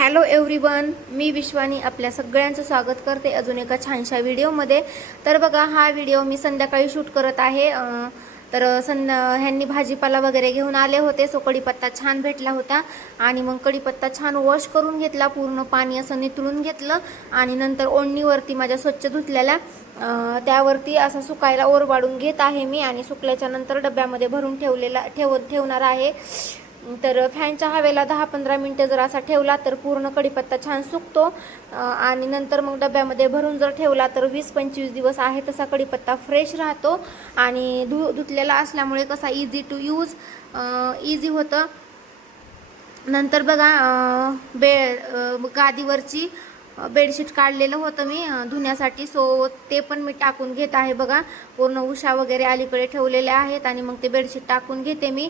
Hello everyone मी विश्वानी आपल्या सगळ्यांचं स्वागत करते अजून एका छानशा व्हिडिओमध्ये. तर बघा हा व्हिडिओ मी संध्याकाळी शूट करत आहे. तर संध्या ह्यांनी भाजीपाला वगैरे घेऊन आले होते सो कढीपत्ता छान भेटला होता. आणि मग कढीपत्ता छान वॉश करून घेतला पूर्ण पाणी असं नितळून घेतलं. आणि नंतर ओढणीवरती माझ्या स्वच्छ धुतलेल्या त्यावरती असं सुकायला ओरबाडून घेत आहे मी. आणि सुकल्याच्या नंतर डब्यामध्ये भरून ठेवलेला ठेव ठेवणार आहे. तर फॅनच्या हवेला दहा पंधरा मिनटं जर असा ठेवला तर पूर्ण कढीपत्ता छान सुकतो. आणि नंतर मग डब्यामध्ये भरून जर ठेवला तर वीस पंचवीस दिवस आहे तसा कढीपत्ता फ्रेश राहतो. आणि धु धुतलेला असल्यामुळे कसा इझी टू यूज इझी होतं. नंतर बघा बे गादीवरची बेडशीट काढलेलं होतं मी धुण्यासाठी. सो ते पण मी टाकून घेत आहे बघा. पूर्ण उषा वगैरे अलीकडे ठेवलेल्या आहेत आणि मग ते बेडशीट टाकून घेते मी.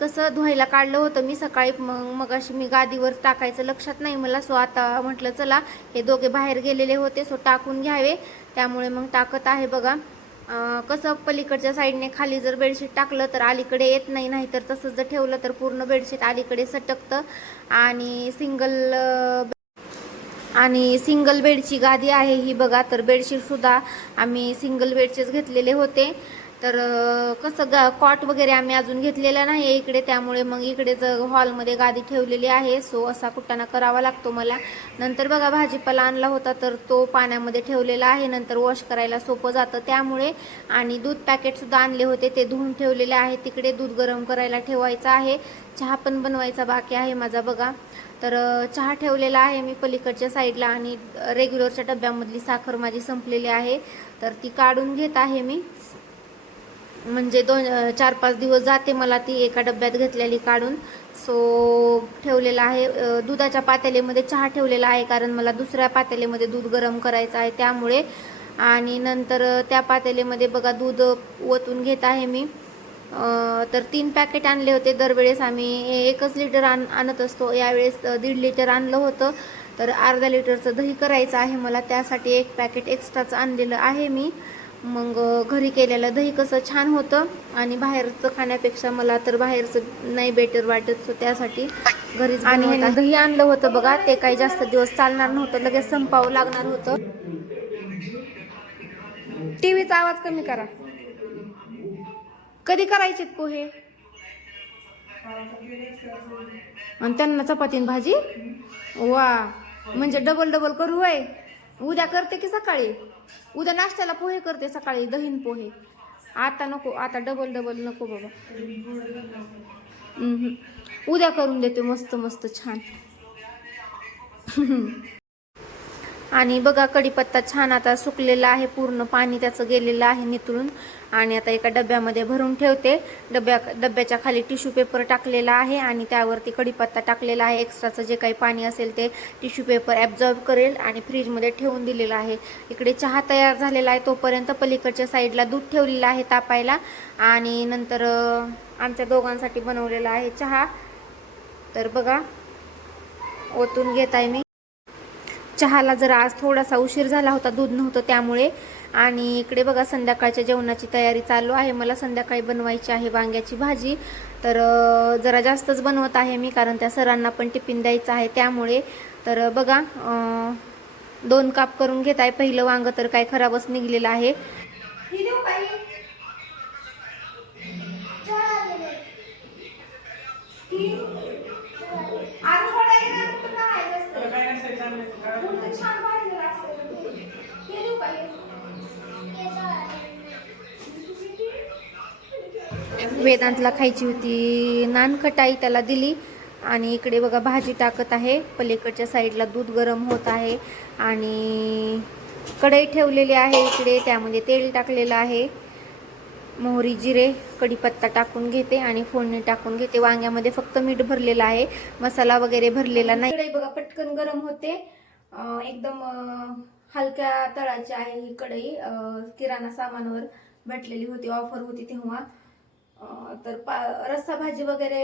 कसं धुवायला काढलं होतं मी सकाळी मग मग अशी मी गादीवर टाकायचं लक्षात नाही मला सो आता म्हटलं चला हे दोघे बाहेर गेलेले होते सो टाकून घ्यावे. त्यामुळे मग टाकत आहे बघा. कसं पलीकडच्या साईडने खाली जर बेडशीट टाकलं तर अलीकडे येत नाही नाही तर तसंच जर ठेवलं तर पूर्ण बेडशीट अलीकडे सटकतं. आणि सिंगल आणि सिंगल बेडची गादी आहे ही बघा तर बेडशीटसुद्धा आम्ही सिंगल बेडचेच घेतलेले होते. तर कसं गा कॉट वगैरे आम्ही अजून घेतलेला नाही आहे इकडे त्यामुळे मग इकडेच हॉलमध्ये गादी ठेवलेली आहे सो असा कुट्टाणा करावा लागतो मला. नंतर बघा भाजीपाला आणला होता तर तो पाण्यामध्ये ठेवलेला आहे नंतर वॉश करायला सोपं जातं त्यामुळे. आणि दूध पॅकेटसुद्धा आणले होते ते धुवून ठेवलेले आहे तिकडे दूध गरम करायला ठेवायचं आहे. चहा पण बनवायचा बाकी आहे माझा बघा. तर चहा ठेवलेला आहे मी पलीकडच्या साईडला आणि रेग्युलरच्या डब्यामधली साखर माझी संपलेली आहे. तर ती काढून घेत आहे मी. म्हणजे दोन चार पाच दिवस जाते मला ती एका डब्यात घेतलेली काढून. सो ठेवलेला आहे. दुधाच्या पातेलीमध्ये चहा ठेवलेला आहे कारण मला दुसऱ्या पातेलीमध्ये दूध गरम करायचं आहे त्यामुळे. आणि नंतर त्या पातेलीमध्ये बघा दूध ओतून घेत आहे मी. तर तीन पॅकेट आणले होते. दरवेळेस आम्ही एकच लिटर आण आणत असतो. यावेळेस दीड लिटर आणलं होतं. तर अर्धा लिटरचं दही करायचं आहे मला. त्यासाठी एक पॅकेट एक्स्ट्राचं आणलेलं आहे मी. मग घरी केलेलं दही कसं छान होतं आणि बाहेरचं खाण्यापेक्षा मला तर बाहेरचं नाही बेटर वाटत त्यासाठी घरीच आणि दही आणलं होतं बघा ते काही जास्त दिवस चालणार नव्हतं लगेच संपावं लागणार होतं. टीव्हीचा आवाज कमी करा. कधी करायचे पोहे? आणि त्यांना चपाती आणि भाजी? वा म्हणजे डबल डबल करू होय. उद्या करते की सकाळी? उद्या नाश्त्याला पोहे करते सकाळी दहीन पोहे. आता नको आता डबल डबल नको बाबा. उद्या करून देते मस्त मस्त छान. आणि बघा कढीपत्ता छान आता सुकलेला आहे पूर्ण पाणी त्याचं गेलेलं आहे नितळून. आणि आता एका डब्यामध्ये भरून ठेवते. डब्या डब्याच्या खाली टिश्यू पेपर टाकलेला आहे आणि त्यावरती कढीपत्ता टाकलेला आहे. एक्स्ट्राचं जे काही पाणी असेल ते टिश्यू पेपर ॲब्झॉर्ब करेल आणि फ्रीजमध्ये ठेवून दिलेलं आहे. इकडे चहा तयार झालेला आहे तोपर्यंत पलीकडच्या साईडला दूध ठेवलेलं आहे तापायला. आणि नंतर आमच्या दोघांसाठी बनवलेला आहे चहा. तर बघा ओतून घेत आहे मी. चहाला जरा आज थोडासा उशीर झाला होता दूध नव्हतं त्यामुळे. आणि इकडे बघा संध्याकाळच्या जेवणाची तयारी चालू आहे. मला संध्याकाळी बनवायची आहे वांग्याची भाजी. तर जरा जास्तच बनवत आहे मी कारण त्या सरांना पण टिफिन द्यायचं आहे त्यामुळे. तर बघा दोन काप करून घेत आहे. पहिलं वांगं तर काय खराबच निघलेलं आहे. वेदांतला खायची होती. नानखटाई त्याला दिली. आणि इकडे बघा भाजी टाकत आहे. पलीकडच्या साईडला दूध गरम होत आहे. आणि कढई ठेवलेली आहे इकडे. त्यामध्ये तेल टाकलेलं आहे. मोहरी जिरे कढीपत्ता टाकून घेते आणि फोडणी टाकून घेते. वांग्यामध्ये फक्त मीठ भरलेलं आहे. मसाला वगैरे भरलेला नाही. कढई बघा पटकन गरम होते. एकदम हलक्या तळाची आहे ही कढई. किराणा सामानावर भेटलेली होती. ऑफर होती तेव्हा. तर पा रस्सा भाजी वगैरे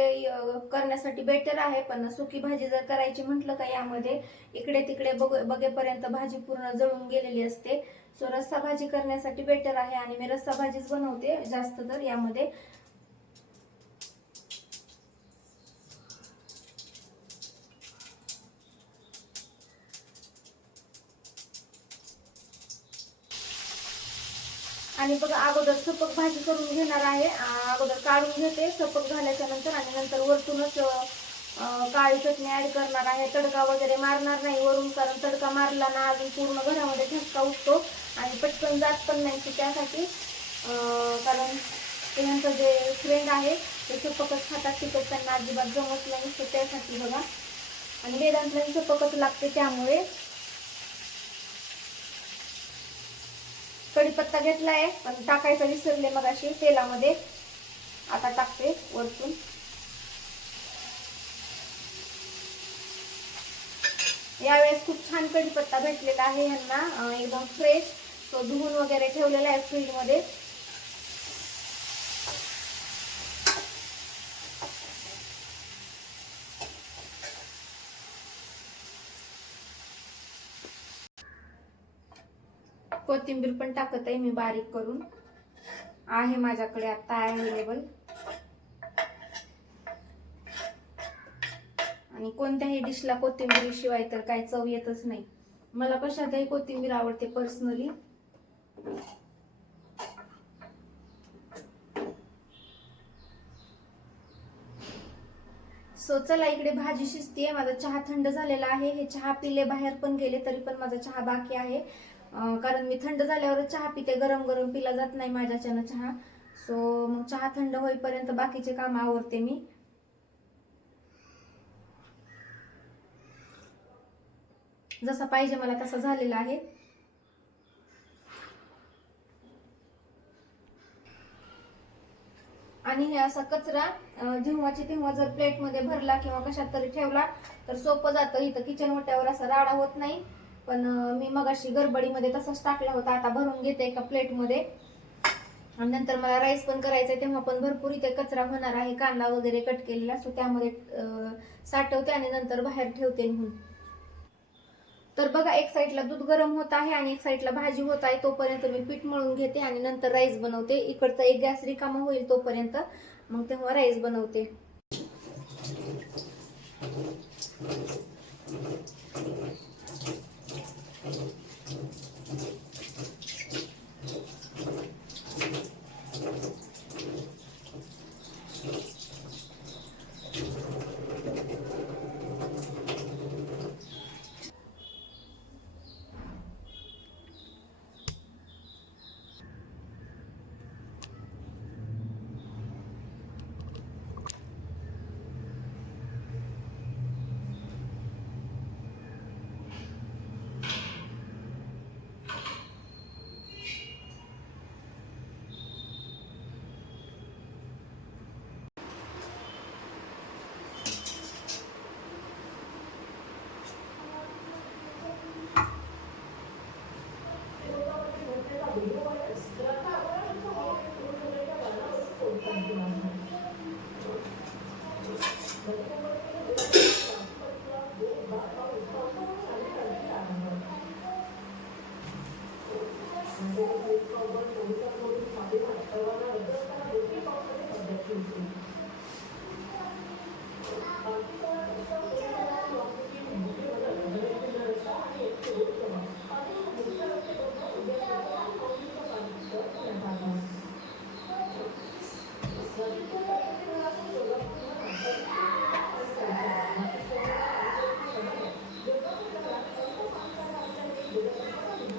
करण्यासाठी बेटर आहे पण सुकी भाजी जर करायची म्हटलं का यामध्ये इकडे तिकडे बघ बघेपर्यंत भाजी पूर्ण जळून गेलेली असते. सो रस्सा भाजी करण्यासाठी बेटर आहे आणि मी रस्सा भाजीच बनवते जास्त तर यामध्ये. आणि बघा अगोदर सपक भाजी करून घेणार आहे. अगोदर काढून घेते. सपक झाल्याच्यानंतर आणि नंतर वरतूनच काळी चटणी ऍड करणार आहे. तडका वगैरे मारणार नाही वरून कारण तडका मारला ना अजून पूर्ण घरामध्ये ठसका उठतो. आणि पटकन जात पण नाही त्यासाठी. कारण त्यांचं जे फ्रेंड आहे ते सपकच खातात तिकट त्यांना अजिबात जमत नाही. त्यासाठी बघा. आणि वेदांतलाही सपकच लागते त्यामुळे. कढीपत्ता घेतलाय. पण टाकायचा विसरले मग अशी तेलामध्ये. आता टाकते वरतून. यावेळेस खूप छान कढीपत्ता भेटलेला आहे ह्यांना. एकदम फ्रेश तो धुवून वगैरे ठेवलेला आहे फ्रीजमध्ये कोथिंबीर पण टाकत आहे मी बारीक करून. आहे माझ्याकडे आता अवेलेबल आणि कोणत्याही डिशला कोथिंबीर शिवाय तर काही चव येतच नाही. मला कशातही कोथिंबीर आवडते पर्सनली सो चला इकडे भाजी शिजतीये. माझा चहा थंड झालेला आहे. हे चहा पिले बाहेर पण गेले तरी पण माझा चहा बाकी आहे. कारण मी थंड झाल्यावर चहा पिते गरम गरम पिला जात नाही माझ्याच्यानं चहा. सो मग चहा थंड होईपर्यंत बाकीचे काम आवरते मी. जसा पाहिजे मला तसा झालेला आहे. आणि हे असा कचरा जेव्हाचे जेव्हाची तेव्हा जर प्लेटमध्ये भरला किंवा कशात तरी ठेवला तर सोपं जातं. इथं किचन ओट्यावर असा राडा होत नाही. पण मी मी मगाशी गडबडीमध्ये तसंच टाकला होता. आता भरून घेते एका प्लेटमध्ये. आणि नंतर मला राईस पण करायचा आहे तेव्हा पण भरपूर इथे कचरा होणार आहे. कांदा वगैरे कट केलेला सो त्यामध्ये साठवते आणि नंतर बाहेर ठेवते म्हणून. तर बघा एक साईडला दूध गरम होत आहे आणि एक साईडला भाजी होत आहे. तोपर्यंत मी पीठ मळून घेते आणि नंतर राईस बनवते. इकडचा एक गॅस रिकामा होईल तोपर्यंत. मग तेव्हा राईस बनवते.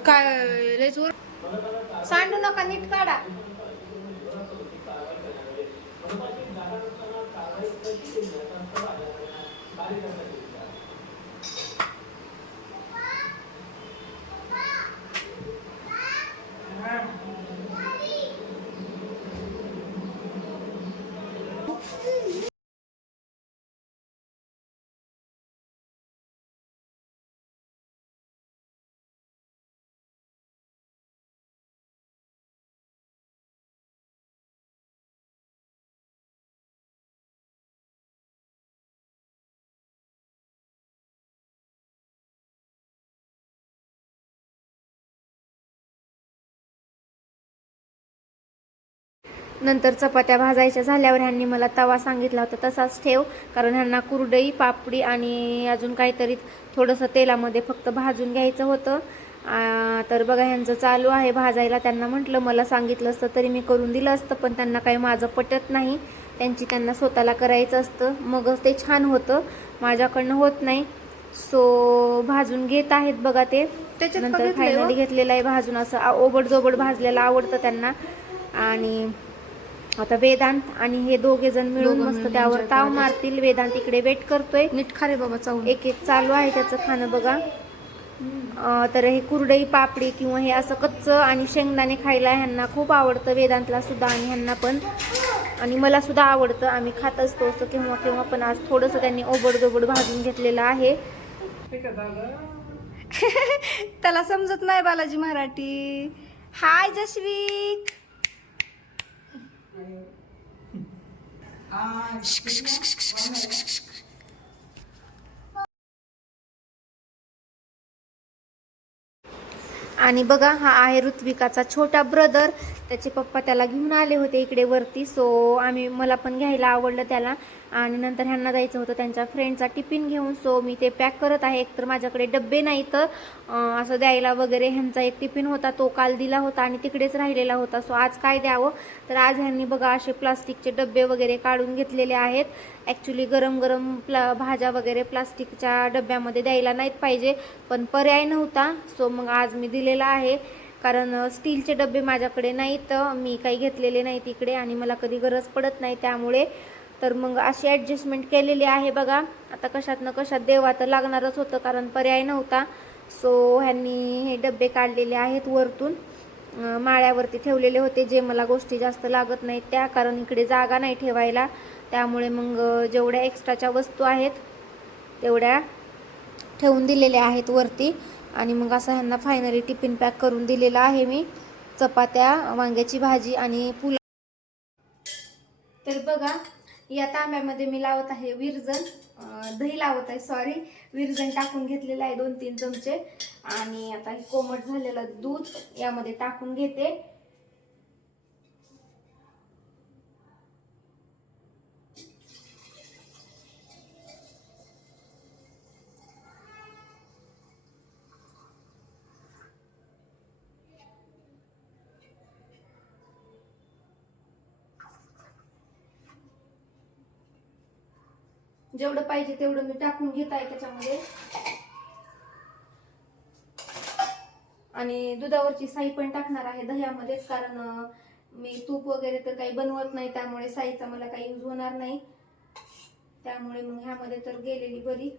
काय लय जोर सांडू नका नीट काढा. नंतर चपात्या भाजायच्या झाल्यावर ह्यांनी मला तवा सांगितला होता तसाच ठेव कारण ह्यांना कुरडई पापडी आणि अजून काहीतरी थोडंसं तेलामध्ये फक्त भाजून घ्यायचं होतं. तर बघा ह्यांचं चालू आहे भाजायला. त्यांना म्हटलं मला सांगितलं असतं तरी मी करून दिलं असतं पण त्यांना काही माझं पटत नाही. त्यांची त्यांना स्वतःला करायचं असतं. मगच ते छान होतं. माझ्याकडनं होत नाही. सो भाजून घेत आहेत बघा ते. त्याच्यात नंतर बघितलंय हो. फायनली घेतलेलं आहे भाजून. असं ओबड जोबड भाजलेलं आवडतं त्यांना. आणि आता वेदांत आणि हे दोघे जण मिळून दोघं मस्त मिळून त्यावर enjoy ताव. मारतील. वेदांत इकडे वेट करतोय. नीट खा रे बाबा चावून. एक एक चालू आहे त्याचं खाणं बघा. अं, तर हे कुरडई पापडी किंवा हे असं कच्चं आणि शेंगदाणे खायला ह्यांना खूप आवडतं. वेदांतला सुद्धा आणि ह्यांना पण. आणि मला सुद्धा आवडतं. आम्ही खात असतो असं केव्हा केव्हा पण आज थोडंसं त्यांनी ओबड भाजून घेतलेलं आहे. त्याला समजत नाही बालाजी मराठी. हाय जशविक आणि बघा हा आहे ऋत्विकाचा छोटा ब्रदर त्याचे पप्पा त्याला घेऊन आले होते इकडे वरती. सो आम्ही मला पण घ्यायला आवडलं त्याला. आणि नंतर ह्यांना जायचं होतं त्यांच्या फ्रेंडचा टिफिन घेऊन. सो मी ते पॅक करत आहे. एकतर माझ्याकडे डब्बे नाही तर असं द्यायला वगैरे ह्यांचा एक टिफिन होता. तो काल दिला होता आणि तिकडेच राहिलेला होता. सो आज काय द्यावं? तर आज ह्यांनी बघा असे प्लास्टिकचे डब्बे वगैरे काढून घेतलेले आहेत. ॲक्च्युली गरम गरम प्ला भाज्या वगैरे प्लास्टिकच्या डब्यामध्ये द्यायला नाहीत पाहिजे. पण पर्याय नव्हता. सो मग आज मी दिलेला आहे. कारण स्टीलचे डबे माझ्याकडे नाहीत मी काही घेतलेले नाहीत इकडे आणि मला कधी गरज पडत नाही त्यामुळे. तर मग अशी ॲडजस्टमेंट केलेली आहे बघा. आता कशात ना कशात देवा तर लागणारच होतं कारण पर्याय नव्हता. सो ह्यांनी हे डबे काढलेले आहेत वरतून. माळ्यावरती ठेवलेले होते जे मला गोष्टी जास्त लागत नाहीत त्या कारण इकडे जागा नाही ठेवायला. त्यामुळे मग जेवढ्या एक्स्ट्राच्या वस्तू आहेत तेवढ्या ठेवून दिलेल्या आहेत वरती. आणि मग असं ह्यांना फायनली टिफिन पॅक करून दिलेला आहे मी. चपात्या वांग्याची भाजी आणि पुला तर बघा या तांब्यामध्ये मी लावत आहे विरजन. दही लावत आहे सॉरी विरजन टाकून घेतलेलं आहे दोन तीन चमचे. आणि आता हे कोमट झालेलं दूध यामध्ये टाकून घेते. जेवढं पाहिजे तेवढं मी टाकून घेत आहे त्याच्यामध्ये. आणि दुधावरची साई पण टाकणार आहे दह्यामध्येच कारण मी तूप वगैरे तर काही बनवत नाही त्यामुळे साईचा मला काही यूज होणार नाही. त्यामुळे मग ह्यामध्ये तर गेलेली बरी.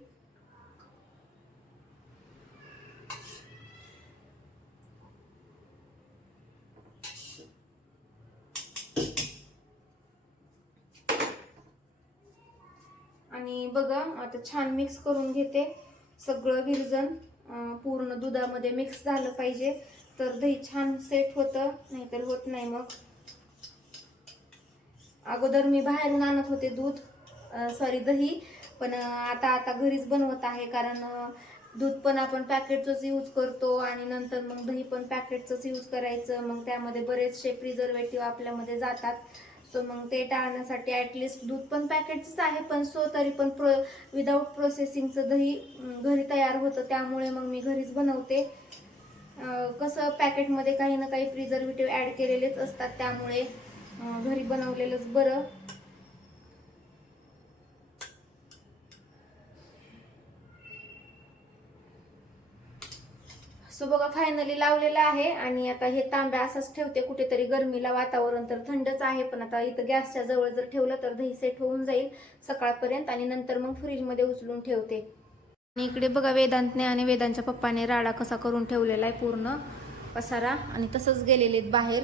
आणि बघा आता छान मिक्स करून घेते सगळं विरजन. पूर्ण दुधामध्ये मिक्स झालं पाहिजे. तर दही छान सेट होतं नाहीतर होत नाही मग. अगोदर मी बाहेरून आणत होते दूध सॉरी दही. पण आता आता घरीच बनवत आहे कारण दूध पण आपण पॅकेटचंच यूज करतो आणि नंतर मग दही पण पॅकेटचंच यूज करायचं. मग त्यामध्ये बरेचसे प्रिझर्वेटिव्ह आपल्यामध्ये जातात. सो मग ते टाळण्यासाठी ॲटलिस्ट दूध पण पॅकेटच आहे पण सो तरी पण प्रो विदाऊट प्रोसेसिंगचं दही घरी तयार होतं. त्यामुळे मग मी घरीच बनवते. कसं पॅकेटमध्ये काही ना काही प्रिझर्वेटिव्ह ॲड केलेलेच असतात. त्यामुळे घरी बनवलेलंच बरं. सो बघा फायनली लावलेला आहे आणि आता हे तांब्या असंच ठेवते. कुठेतरी गरमीला वातावरण तर थंडच आहे पण आता इथं गॅसच्या जवळ जर ठेवलं तर दही सेट होऊन जाईल सकाळपर्यंत आणि नंतर मग फ्रीजमध्ये उचलून ठेवते. आणि इकडे बघा वेदांतने आणि वेदांच्या पप्पाने राडा कसा करून ठेवलेला आहे पूर्ण पसारा. आणि तसंच गेलेले आहेत बाहेर.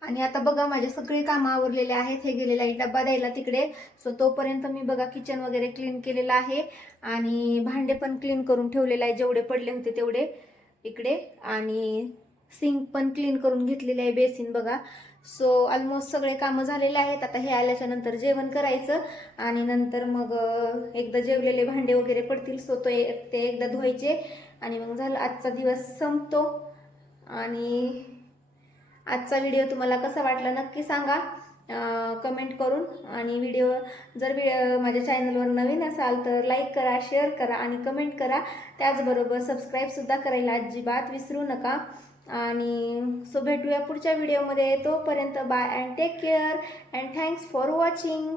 आणि आता बघा माझे सगळे कामं आवरलेले आहेत. हे गेलेला आहे डब्बा द्यायला तिकडे. सो तोपर्यंत मी बघा किचन वगैरे क्लीन केलेलं आहे. आणि भांडे पण क्लीन करून ठेवलेले आहे. जेवढे पडले होते तेवढे इकडे. आणि सिंक पण क्लीन करून घेतलेले आहे बेसिन बघा. सो ऑलमोस्ट सगळे कामं झालेले आहेत. आता हे आल्याच्यानंतर जेवण करायचं. आणि नंतर मग एकदा जेवलेले भांडे वगैरे पडतील. सो तो ए- ते एकदा धुवायचे. आणि मग झालं आजचा दिवस संपतो. आणि आजचा व्हिडिओ तुम्हाला कसा वाटला नक्की सांगा. कमेंट करून. आणि व्हिडिओ जर व्हिडिओ माझ्या चॅनलवर नवीन असाल तर लाईक करा शेअर करा आणि कमेंट करा. त्याचबरोबर सबस्क्राईबसुद्धा करायला अजिबात विसरू नका. आणि सो भेटूया पुढच्या व्हिडिओमध्ये तोपर्यंत bye and take care and thanks for watching